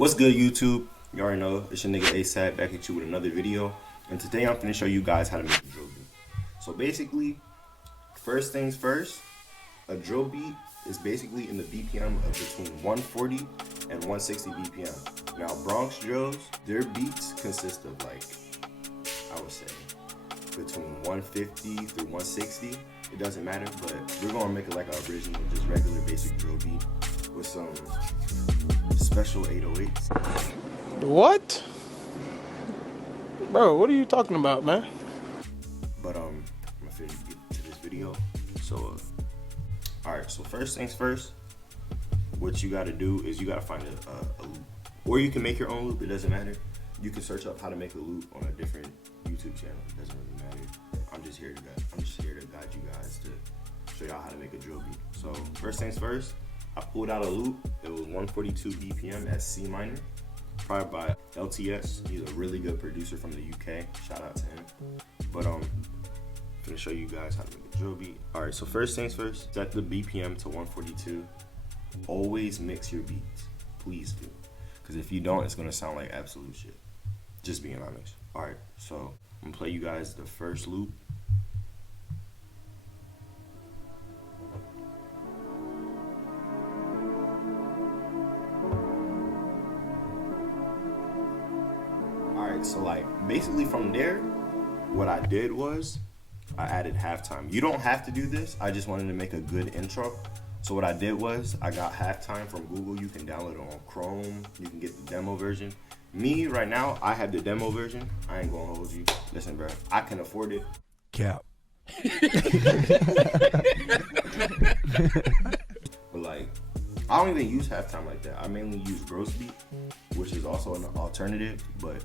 What's good, YouTube? You already know, it's your nigga Ayesxd back at you with another video. And today I'm gonna show you guys how to make a drill beat. So basically, first things first, a drill beat is basically in the BPM of between 140 and 160 BPM. Now Bronx drills, their beats consist of like, I would say, between 150 through 160. It doesn't matter, but we're gonna make it like an original, just regular basic drill beat with some special 808s. What? Bro, what are you talking about, man? But I'm gonna finish get to this video. So alright, so first things first, what you gotta do is you gotta find a loop. Or you can make your own loop, it doesn't matter. You can search up how to make a loop on a different YouTube channel, it doesn't really matter. I'm just here to guide you guys to show y'all how to make a drill beat. So first things first, I pulled out a loop. It was 142 BPM at C minor, probably by LTS. He's a really good producer from the UK. Shout out to him. But I'm gonna show you guys how to make a drill beat. All right, so first things first, set the BPM to 142. Always mix your beats, please do, because if you don't, it's gonna sound like absolute shit. Just being honest. All right, so I'm gonna play you guys the first loop. Alright, so like basically from there, what I did was I added halftime. You don't have to do this, I just wanted to make a good intro. So what I did was I got halftime from Google. You can download it on Chrome, you can get the demo version. Me, right now, I have the demo version. I ain't gonna hold you. Listen, bro, I can afford it. Cap. But like, I don't even use halftime like that. I mainly use ghosty, which is also an alternative, but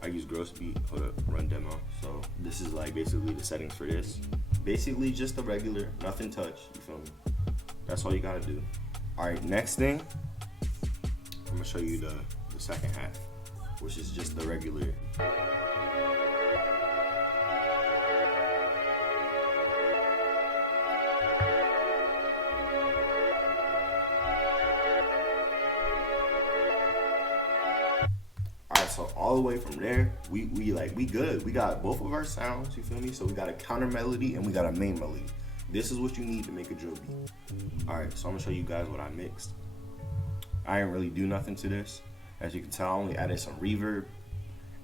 I use ghosty. Hold up, run demo. So this is like basically the settings for this. Basically just the regular, nothing touch, you feel me? That's all you gotta do. All right, next thing, I'm gonna show you the second half, which is just the regular. So all the way from there, we good. We got both of our sounds, you feel me? So we got a counter melody and we got a main melody. This is what you need to make a drill beat. All right, so I'm gonna show you guys what I mixed. I didn't really do nothing to this. As you can tell, I only added some reverb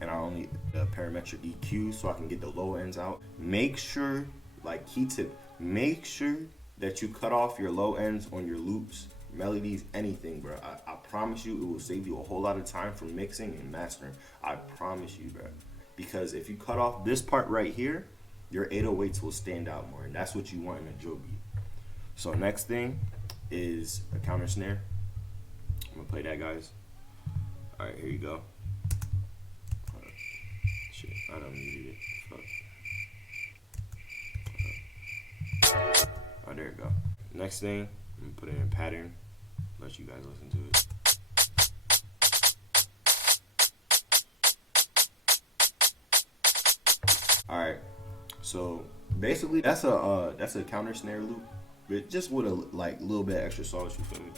and I only parametric EQ so I can get the low ends out. Make sure, like key tip, make sure that you cut off your low ends on your loops, melodies, anything, bro. I promise you it will save you a whole lot of time from mixing and mastering. I promise you, bro. Because if you cut off this part right here, your 808s will stand out more, and that's what you want in a drill beat. So next thing is a counter snare. I'm gonna play that, guys. All right, here you go. Shit, I don't need it. Fuck. Oh, there you go. Next thing, I'm gonna put it in pattern. Let you guys listen to it. All right, so basically that's a counter snare loop, but just with a like little bit extra sauce, you feel me?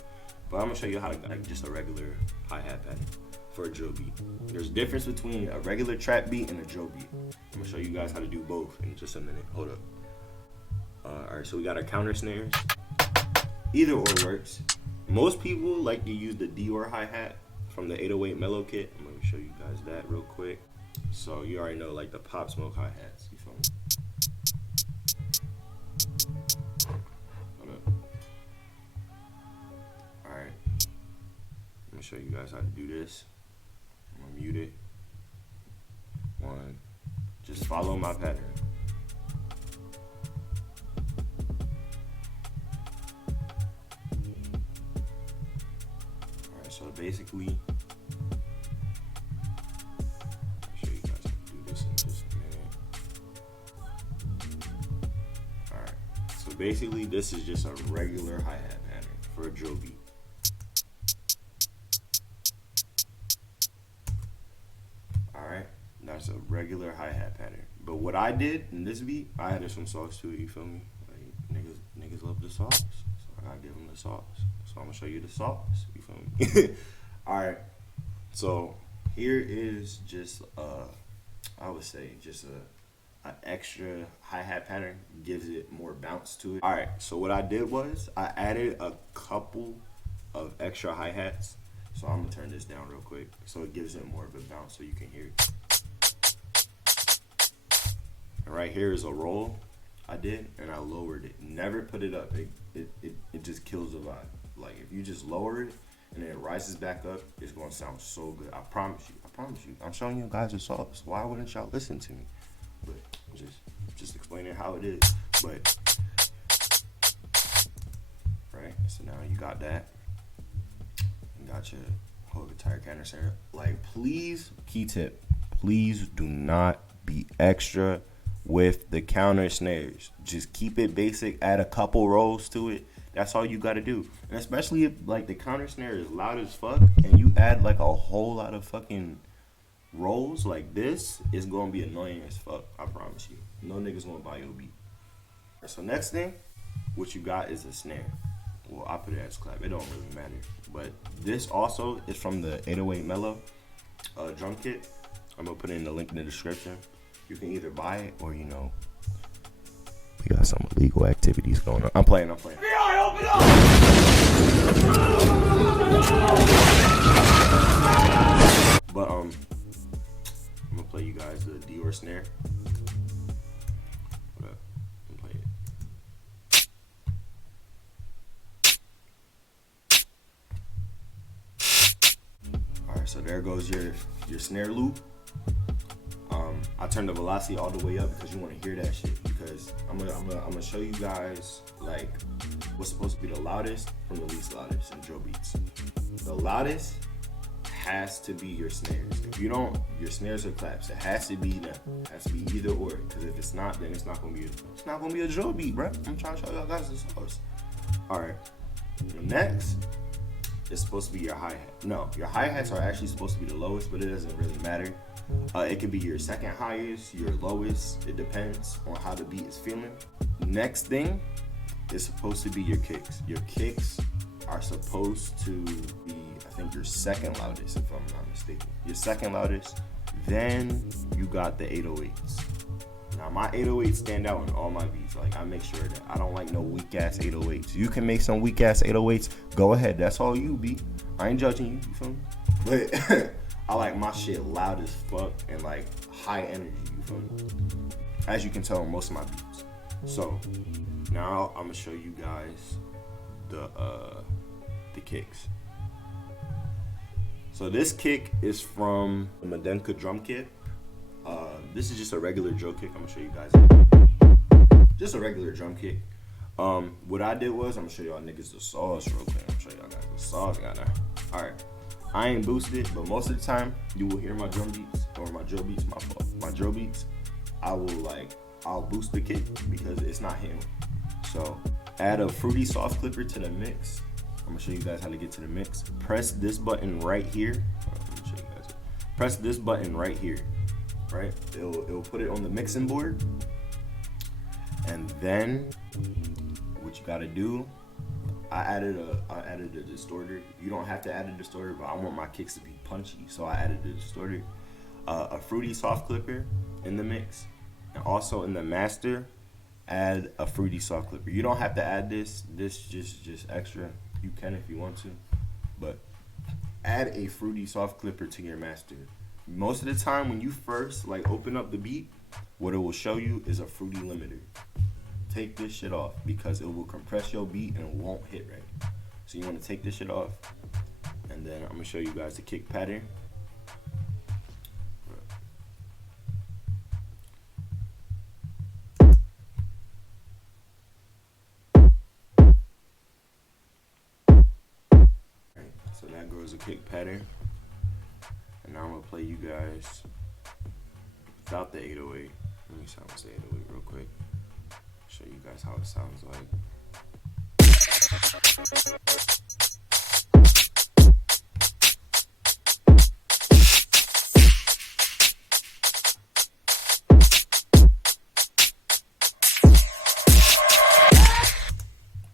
But I'm gonna show you how to like just a regular hi-hat pattern for a drill beat. There's a difference between a regular trap beat and a drill beat. I'm gonna show you guys how to do both in just a minute. Hold up. All right, so we got our counter snares. Either or works. Most people like to use the Dior hi-hat from the 808 Mellow Kit. I'm gonna show you guys that real quick. So you already know like the Pop Smoke hi-hats, you feel me? Hold up. Alright. I'm gonna show you guys how to do this. I'm gonna mute it. One. Just follow my pattern. So basically, I'll show you guys how to do this in just a minute. Alright, so basically this is just a regular hi-hat pattern for a drill beat. Alright, that's a regular hi-hat pattern. But what I did in this beat, I added some sauce to it, you feel me? Like, niggas love the sauce, so I gotta give them the sauce. So I'm gonna show you the sauce. You feel me? All right. So here is just I would say just an extra hi-hat pattern, gives it more bounce to it. All right, so what I did was I added a couple of extra hi-hats. So I'm gonna turn this down real quick so it gives it more of a bounce so you can hear it. And right here is a roll I did, and I lowered it. Never put it up. It just kills the vibe. Like if you just lower it and then it rises back up, it's gonna sound so good. I promise you. I promise you. I'm showing you guys the sauce. Why wouldn't y'all listen to me? But just explaining how it is. But right. So now you got that. You got your whole guitar counter snare. Like please, key tip. Please do not be extra with the counter snares. Just keep it basic. Add a couple rolls to it. That's all you gotta do. And especially if like the counter snare is loud as fuck and you add like a whole lot of fucking rolls like this, it's gonna be annoying as fuck. I promise you. No niggas gonna buy your beat. So next thing, what you got is a snare. Well, I put it as clap. It don't really matter. But this also is from the 808 Mellow drum kit. I'm gonna put in the link in the description. You can either buy it or, you know, we got some illegal activities going on. I'm playing. FBI, open up! But I'm gonna play you guys the Dior snare. Hold up, I'm play it. All right, so there goes your snare loop. I turned the velocity all the way up because you want to hear that shit. Because I'm gonna show you guys like what's supposed to be the loudest from the least loudest in drill beats. The loudest has to be your snares. If you don't, your snares are claps. It has to be them. It has to be either or. Because if it's not, then it's not gonna be a drill beat, bro. I'm trying to show y'all guys this sauce. All right. Next, it's supposed to be your hi-hat. No, your hi-hats are actually supposed to be the lowest, but it doesn't really matter. It could be your second highest, your lowest. It depends on how the beat is feeling. Next thing is supposed to be your kicks. Your kicks are supposed to be, I think, your second loudest, if I'm not mistaken. Your second loudest. Then you got the 808s. Now my 808s stand out in all my beats. Like I make sure that I don't like no weak ass 808s. You can make some weak ass 808s. Go ahead. That's all you be. I ain't judging you. You feel me? But I like my shit loud as fuck and like high energy. You feel me? As you can tell on most of my beats. So now I'm gonna show you guys the kicks. So this kick is from the Medenka drum kit. This is just a regular drill kick. I'm gonna show you guys. Just a regular drum kick. What I did was I'm gonna show y'all niggas the sauce real quick. I'm gonna show y'all guys the sauce. Alright. I ain't boosted, but most of the time you will hear my drum beats or my drill beats, my fault. My drill beats, I'll boost the kick because it's not hitting. So add a fruity soft clipper to the mix. I'm gonna show you guys how to get to the mix. Press this button right here. Let me show you guys. Press this button right here. Right? It'll put it on the mixing board. And then what you gotta do, I added a distorter. You don't have to add a distorter, but I want my kicks to be punchy, so I added a distorter. A fruity soft clipper in the mix, and also in the master, add a fruity soft clipper. You don't have to add this. This just extra. You can if you want to, but add a fruity soft clipper to your master. Most of the time, when you first like open up the beat, what it will show you is a fruity limiter. Take this shit off because it will compress your beat and it won't hit right. So you want to take this shit off, and then I'm gonna show you guys the kick pattern. Right, so that goes a kick pattern, and now I'm gonna play you guys without the 808. Let me sound the 808 real quick. Show you guys how it sounds like.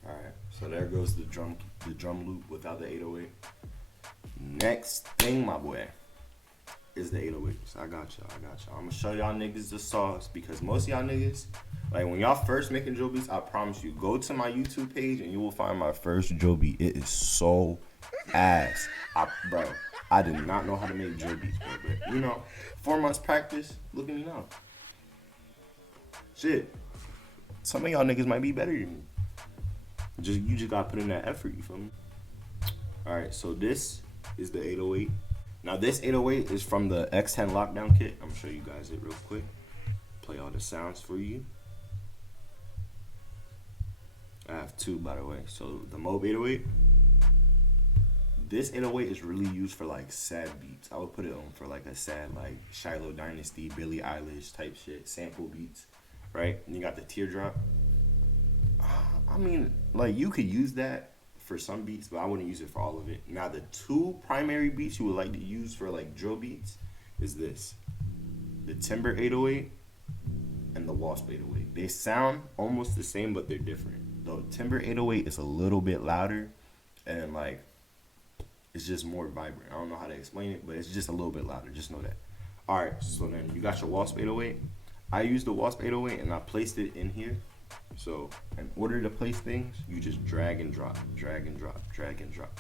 Alright, so there goes the drum loop without the 808. Next thing, my boy, is the 808s. I got y'all. I'm gonna show y'all niggas the sauce because most of y'all niggas, like when y'all first making drill beats, I promise you, go to my YouTube page and you will find my first drill beat. It is so ass. Bro, I did not know how to make drill beats, bro. But you know, 4 months practice, look at me now. Shit. Some of y'all niggas might be better than me. You just gotta put in that effort, you feel me? Alright, so this is the 808. Now this 808 is from the X10 lockdown kit. I'm gonna show you guys it real quick. Play all the sounds for you. I have two, by the way. So the Mob 808. This 808 is really used for like sad beats. I would put it on for like a sad, like Shiloh Dynasty, Billie Eilish type shit, sample beats, right? And you got the teardrop. I mean, like you could use that for some beats, but I wouldn't use it for all of it. Now the two primary beats you would like to use for like drill beats is this: the Timber 808 and the Wasp 808. They sound almost the same, but they're different. The Timber 808 is a little bit louder and like it's just more vibrant. I don't know how to explain it, but it's just a little bit louder. Just know that. All right, so then you got your Wasp 808. I used the Wasp 808 and I placed it in here. So in order to place things, you just drag and drop, drag and drop, drag and drop.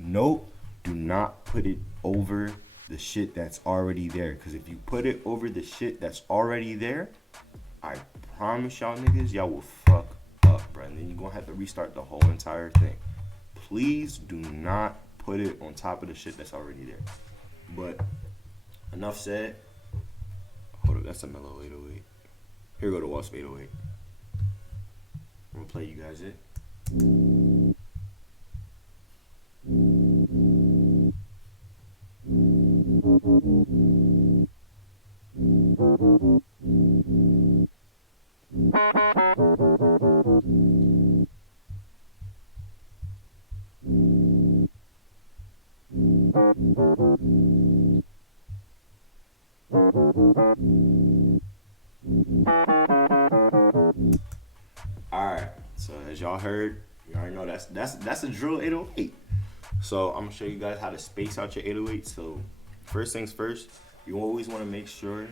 Note, do not put it over the shit that's already there. Because if you put it over the shit that's already there, I promise y'all niggas, y'all will fuck up, bro. And then you're going to have to restart the whole entire thing. Please do not put it on top of the shit that's already there. But enough said. Hold up, that's a mellow 808. Here go the Wasp 808. I'm gonna play you guys it. Alright, so as y'all heard, you already know that's a drill 808. So I'm gonna show you guys how to space out your 808. So first things first, you always want to make sure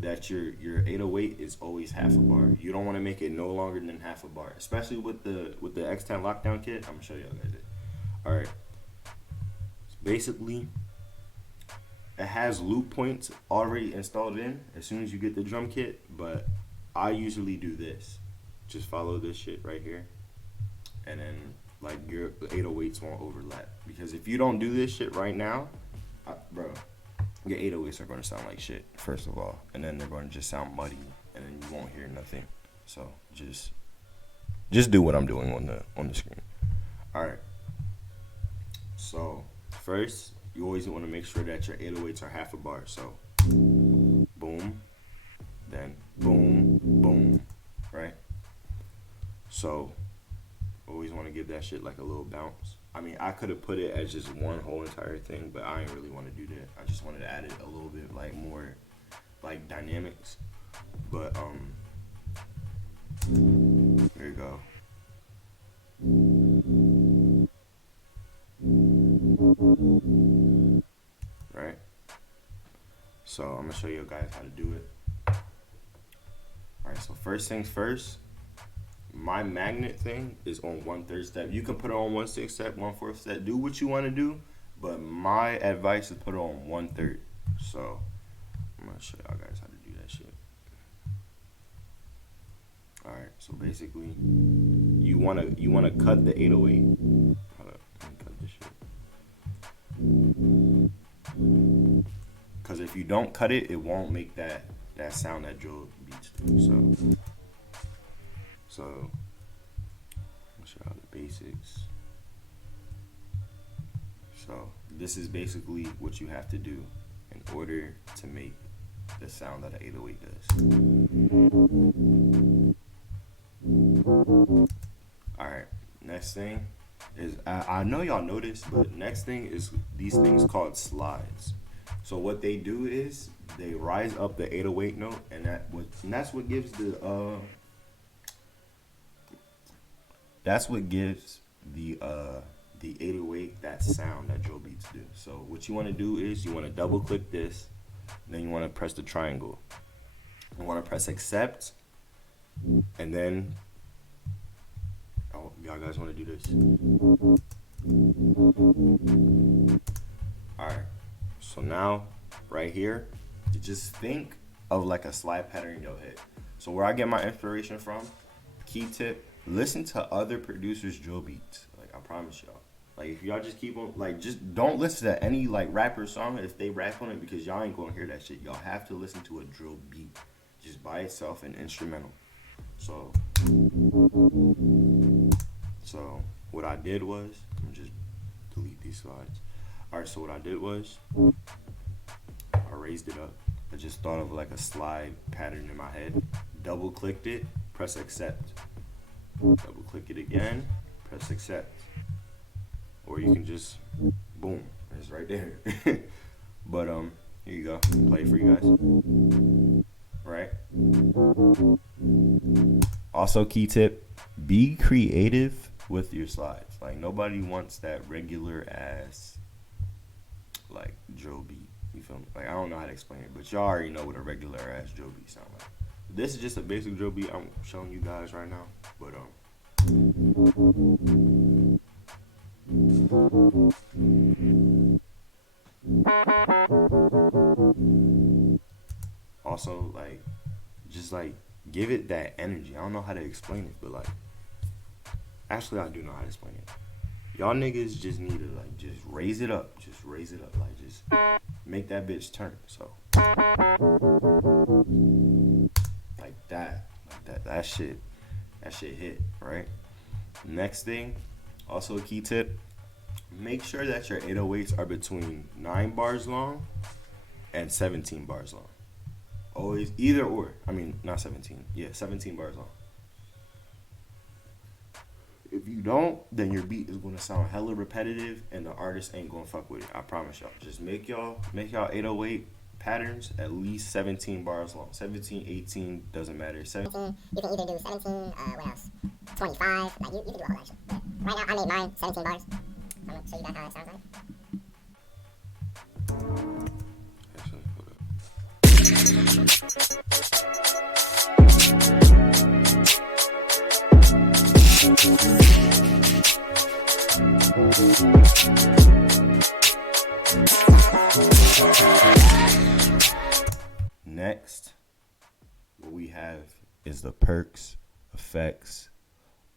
that your 808 is always half a bar. You don't want to make it no longer than half a bar, especially with the X10 lockdown kit. I'm gonna show y'all guys it. Alright. So basically, it has loop points already installed in as soon as you get the drum kit, but I usually do this. Just follow this shit right here, and then like your 808s won't overlap. Because if you don't do this shit right now, bro, your 808s are going to sound like shit, first of all, and then they're going to just sound muddy, and then you won't hear nothing. So just do what I'm doing on the screen. All right. So first, you always want to make sure that your 808s are half a bar. So boom, then boom, boom, right? So always want to give that shit like a little bounce. I mean, I could have put it as just one whole entire thing, but I didn't really want to do that. I just wanted to add it a little bit like more like dynamics. But there you go. Right? So I'm gonna show you guys how to do it. Alright, so first things first, my magnet thing is on 1/3 step. You can put it on 1/6 step, 1/4 step. Do what you want to do, but my advice is put it on 1/3. So I'm gonna show y'all guys how to do that shit. All right. So basically, you wanna cut the 808. Hold up, let me cut this shit. Cause if you don't cut it, it won't make that sound that drill beats do. So I'll show y'all the basics. So this is basically what you have to do in order to make the sound that an 808 does. Alright, next thing is, I know y'all know this, but next thing is these things called slides. So what they do is they rise up the 808 note, and that's what gives the 808, that sound that drill beats do. So what you want to do is you want to double click this, then you want to press the triangle. You want to press accept, and then y'all guys want to do this. All right. So now right here, you just think of like a slide pattern in your head. So where I get my inspiration from, key tip, listen to other producers' drill beats. Like, I promise y'all. Like, if y'all just keep on, like, just don't listen to any like rapper song if they rap on it, because y'all ain't gonna hear that shit. Y'all have to listen to a drill beat just by itself, an instrumental. So what I did was, let me just delete these slides. All right, so what I did was I raised it up. I just thought of like a slide pattern in my head. Double clicked it, press accept. Double click it again, press accept. Or you can just, boom, it's right there. But here you go, play it for you guys. Right? Also, key tip, be creative with your slides. Like, nobody wants that regular ass like drill beat. You feel me? Like, I don't know how to explain it, but y'all already know what a regular ass drill beat sound like. This is just a basic drill beat I'm showing you guys right now. But also, like, just like give it that energy. I don't know how to explain it, but like, actually I do know how to explain it. Y'all niggas just need to like just raise it up. Just raise it up. Like, just make that bitch turn. So like that. That shit hit, right? Next thing, also a key tip, make sure that your 808s are between 9 bars long and 17 bars long. Always either or. I mean, not 17. Yeah, 17 bars long. If you don't, then your beat is gonna sound hella repetitive and the artist ain't gonna fuck with it. I promise y'all. Just make y'all 808 patterns at least 17 bars long. 17, 18, doesn't matter. 17, you can either do 17, what else? 25, like you can do all that shit. But right now I made mine 17 bars. I'm gonna show you guys how it sounds like. Actually, hold up. Next, what we have is the perks, effects,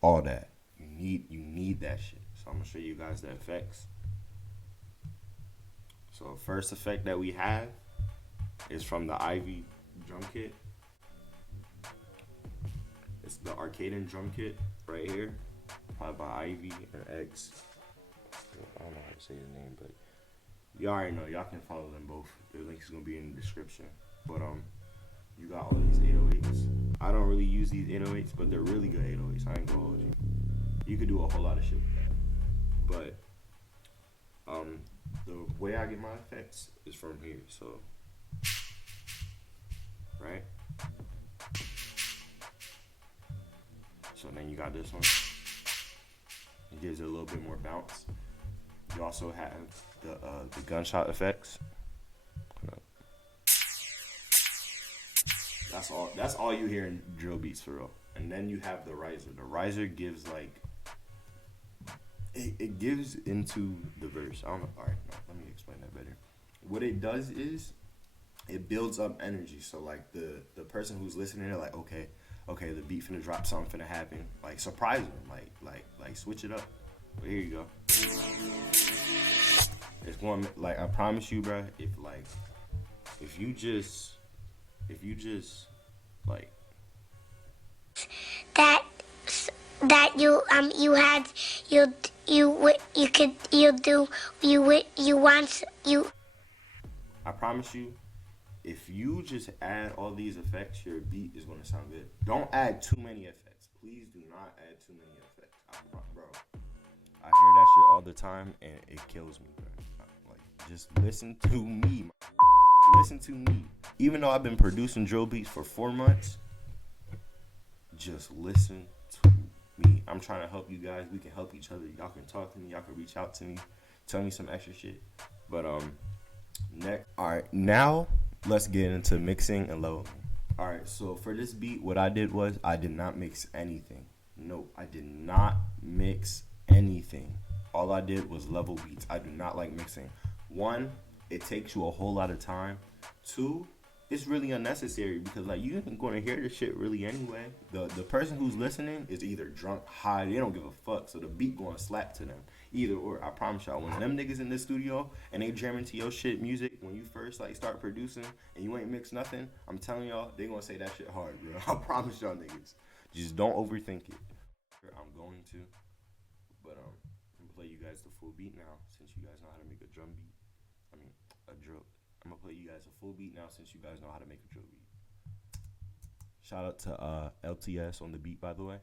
all that. You need that shit. So I'm gonna show you guys the effects. So first effect that we have is from the Ivy drum kit. It's the Arcadian drum kit right here, applied by Ivy and X. I don't know how to say his name, but y'all already know. Y'all can follow them both. The link is gonna be in the description. But you got all these 808s. I don't really use these 808s, but they're really good 808s. I ain't gonna hold you. You could do a whole lot of shit with that. But the way I get my effects is from here. So, right? So then you got this one. It gives it a little bit more bounce. You also have the gunshot effects. That's all you hear in drill beats for real. And then you have the riser. The riser gives like it gives into the verse. I don't know. All right, no, let me explain that better. What it does is it builds up energy. So like the person who's listening, they're like, okay, the beat finna drop, something finna happen. Like, surprise them. Like switch it up. But here you go. It's going, like, I promise you, bro. If you just like that you I promise you, if you just add all these effects, your beat is gonna sound good. Don't add too many effects. Please do not add too many effects. Bro, I hear that shit all the time and it kills me, bro. Like, just listen to me. Listen to me. Even though I've been producing drill beats for 4 months, just listen to me. I'm trying to help you guys. We can help each other. Y'all can talk to me. Y'all can reach out to me. Tell me some extra shit. But next. All right, now let's get into mixing and leveling. All right, so for this beat, what I did was I did not mix anything. No, I did not mix anything. All I did was level beats. I do not like mixing. One, it takes you a whole lot of time. Two, it's really unnecessary because like you ain't gonna hear this shit really anyway. The person who's listening is either drunk, high, they don't give a fuck. So the beat gonna slap to them. Either or. I promise y'all, when them niggas in this studio and they jamming to your shit music, when you first like start producing and you ain't mix nothing, I'm telling y'all, they gonna say that shit hard, bro. I promise y'all niggas. Just don't overthink it. I'm going to, but I'm gonna play you guys the full beat now since you guys know how to make a drum beat. I mean, a drill. I'm gonna play you guys a full beat now since you guys know how to make a drill beat. Shout out to LTS on the beat, by the way.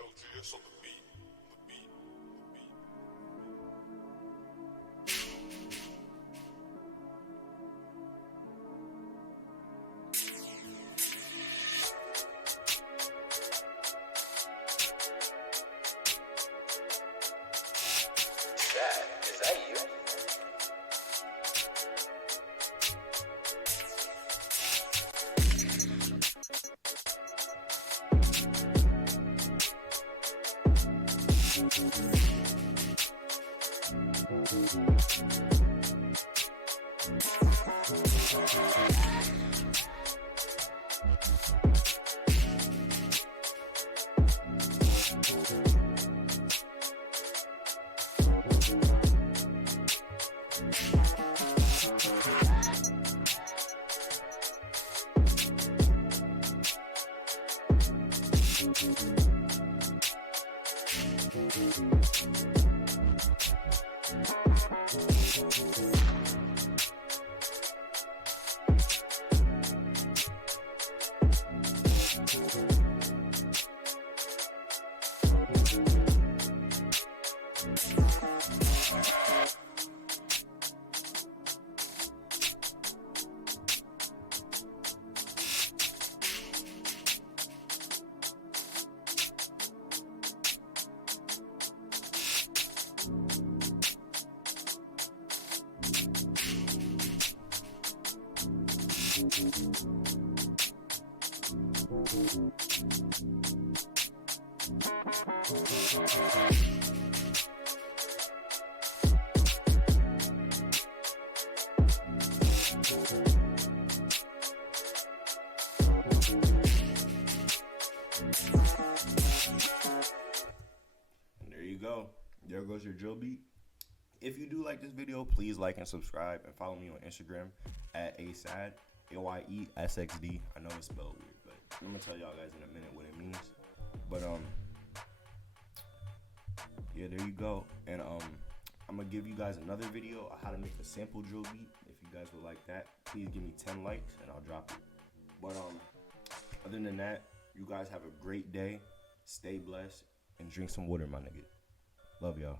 LTS on the beat. Is that you? And there you go. There goes your drill beat. If you do like this video, please like and subscribe and follow me on Instagram at Ayesxd, AYESXD. I know it's spelled weird, but I'm gonna tell y'all guys in a minute what it means. But yeah, there you go. And I'm gonna give you guys another video on how to make a sample drill beat. If you guys would like that, please give me 10 likes and I'll drop it. But other than that, you guys have a great day. Stay blessed and drink some water, my nigga. Love y'all.